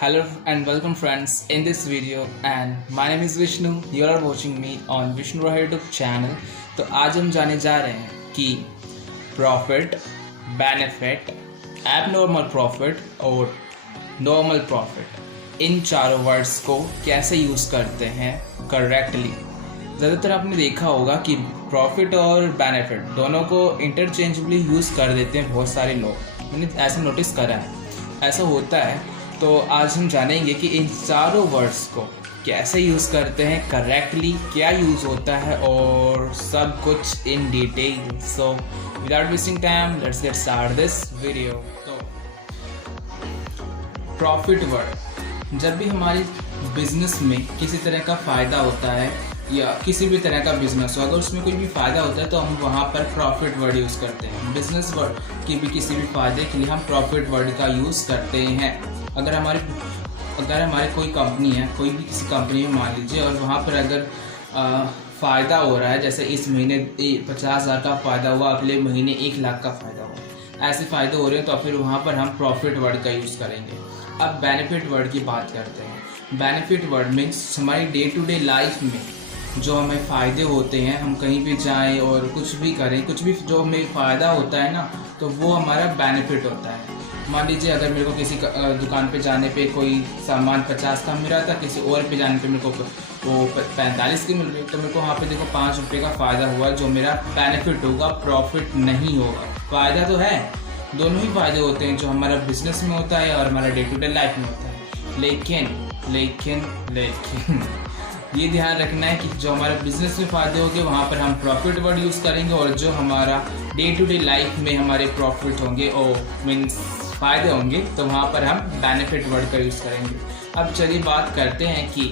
Hello and welcome friends in this video and my name is Vishnu. You are watching me on Vishnu Roy YouTube channel. तो आज हम जाने जा रहे हैं कि प्रॉफिट, बेनिफिट, एबनॉर्मल प्रॉफिट और नॉर्मल प्रॉफिट इन चारों वर्ड्स को कैसे यूज़ करते हैं करेक्टली। ज़्यादातर आपने देखा होगा कि प्रॉफिट और बेनिफिट दोनों को इंटरचेंजेबली यूज़ कर देते हैं बहुत सारे लोग। मैंने ऐसा नोटिस करा है, ऐसा होता है। तो आज हम जानेंगे कि इन चारों वर्ड्स को कैसे यूज़ करते हैं करेक्टली, क्या यूज़ होता है और सब कुछ in detail. So without wasting time let's get start this video. तो प्रॉफिट वर्ड, जब भी हमारी बिजनेस में किसी तरह का फ़ायदा होता है या किसी भी तरह का बिजनेस हो, अगर उसमें कोई भी फ़ायदा होता है तो हम वहाँ पर प्रॉफिट वर्ड यूज़ करते हैं। बिजनेस वर्ड की भी किसी भी फ़ायदे के लिए हम प्रॉफिट वर्ड का यूज़ करते हैं। अगर हमारे कोई कंपनी है, कोई भी किसी कंपनी में मान लीजिए, और वहाँ पर अगर फ़ायदा हो रहा है, जैसे इस महीने 50,000 का फ़ायदा हुआ, अगले महीने 1,00,000 का फ़ायदा हुआ, ऐसे फ़ायदे हो रहे हैं तो फिर वहाँ पर हम प्रॉफिट वर्ड का यूज़ करेंगे। अब बेनिफिट वर्ड की बात करते हैं। बेनिफिट वर्ड मीन्स हमारी डे टू डे लाइफ में जो हमें फ़ायदे होते हैं, हम कहीं भी जाएं और कुछ भी करें, कुछ भी जो हमें फ़ायदा होता है ना, तो वो हमारा बेनिफिट होता है। मान लीजिए अगर मेरे को किसी दुकान पे जाने पे कोई सामान 50 का मिल रहा था, किसी और पे जाने पे मेरे को वो 45 की मिल रही, तो मेरे को वहाँ पे देखो 5 रुपये का फ़ायदा हुआ, जो मेरा बेनिफिट होगा, प्रॉफिट नहीं होगा। फ़ायदा तो है, दोनों ही फ़ायदे होते हैं, जो हमारा बिजनेस में होता है और हमारा डे टू डे लाइफ में होता है। लेकिन ये ध्यान रखना है कि जो हमारे बिजनेस में फ़ायदे होंगे वहाँ पर हम प्रॉफिट वर्ड यूज़ करेंगे, और जो हमारा डे टू डे लाइफ में हमारे प्रॉफिट होंगे और मीन्स फ़ायदे होंगे, तो वहाँ पर हम बेनिफिट वर्ड का यूज़ करेंगे। अब चलिए बात करते हैं कि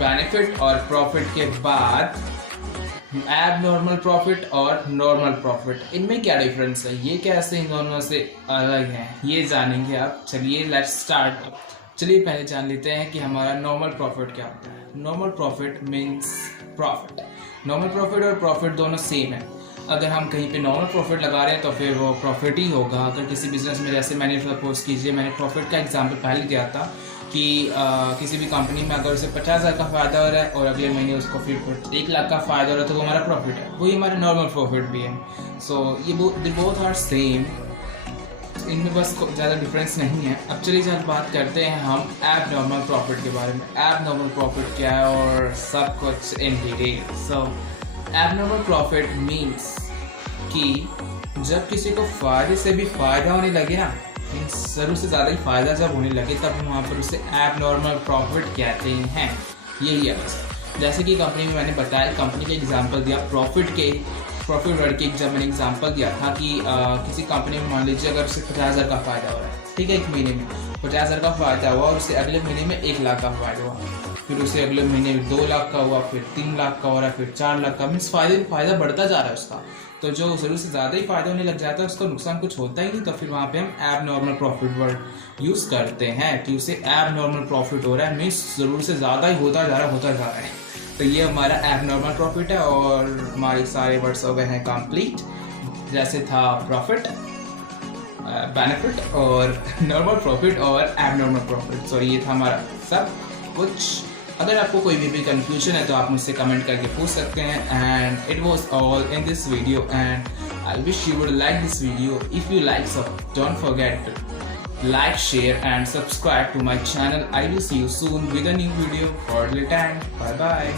बेनिफिट और प्रॉफिट के बाद एबनॉर्मल प्रॉफिट और नॉर्मल प्रॉफिट, इनमें क्या डिफरेंस है, ये कैसे इन दोनों से अलग हैं, ये जानेंगे आप। चलिए लेट्स स्टार्ट। चलिए पहले जान लेते हैं कि हमारा नॉर्मल प्रॉफिट क्या होता है। Normal profit means profit. Normal profit और प्रॉफिट दोनों सेम है। अगर हम कहीं पे नॉर्मल प्रॉफिट लगा रहे हैं तो फिर वो प्रॉफिट ही होगा। अगर किसी बिजनेस में, जैसे मैंने सपोज कीजिए, मैंने प्रॉफिट का एग्जांपल पहले दिया था कि किसी भी कंपनी में अगर उसे 50,000 का फ़ायदा हो रहा है और अगले महीने उसको फिर 1,00,000 का फ़ायदा हो रहा है, तो वो हमारा प्रॉफिट है, वही हमारा नॉर्मल प्रॉफिट भी है। सो ये बोथ आर सेम, इनमें बस ज़्यादा डिफरेंस नहीं है। अब चलिए जब बात करते हैं हम एबनॉर्मल प्रॉफिट के बारे में। एबनॉर्मल प्रॉफिट क्या है और सब कुछ in detail. So abnormal profit means कि जब किसी को फ़ायदे से भी फ़ायदा होने लगे ना, मीन्स ज़रूर से ज़्यादा ही फ़ायदा जब होने लगे, तब हम वहाँ पर उसे एबनॉर्मल प्रॉफिट कहते हैं। यही है बस। जैसे कि कंपनी में मैंने बताया, कंपनी का एग्जांपल दिया, प्रॉफिट वर्ड के जब मैंने एग्जांपल दिया था कि किसी कंपनी में मान लीजिए अगर उसे 50,000 का फ़ायदा हो रहा है, ठीक है, एक महीने में 50,000 का फ़ायदा हुआ और उसे अगले महीने में 1,00,000 का फ़ायदा हुआ, फिर उसे अगले महीने में 2,00,000 का हुआ, फिर 3,00,000 का हो रहा है, फिर 4,00,000 का। मीन्स फ़ायदा बढ़ता जा रहा है उसका। तो जो ज़रूर से ज़्यादा ही फ़ायदा होने लग जाता है, उसका नुकसान कुछ होता ही नहीं, तो फिर वहाँ पे हम एबनॉर्मल प्रॉफिट वर्ड यूज़ करते हैं कि उसे एबनॉर्मल प्रॉफिट हो रहा है, मीन्स ज़रूर से ज़्यादा ही होता जा रहा है। तो ये हमारा एबनॉर्मल प्रॉफिट है और हमारे सारे वर्ड्स हो गए हैं कंप्लीट। जैसे था प्रॉफिट, बेनिफिट और नॉर्मल प्रॉफिट और एबनॉर्मल प्रॉफिट। सो ये था हमारा सब कुछ। अगर आपको कोई भी कंफ्यूजन है तो आप मुझसे कमेंट करके पूछ सकते हैं। And it was all in this video and I wish you would like this video. If you like, so don't forget to like, share and subscribe to my channel. I will see you soon with a new video. For the time, bye bye.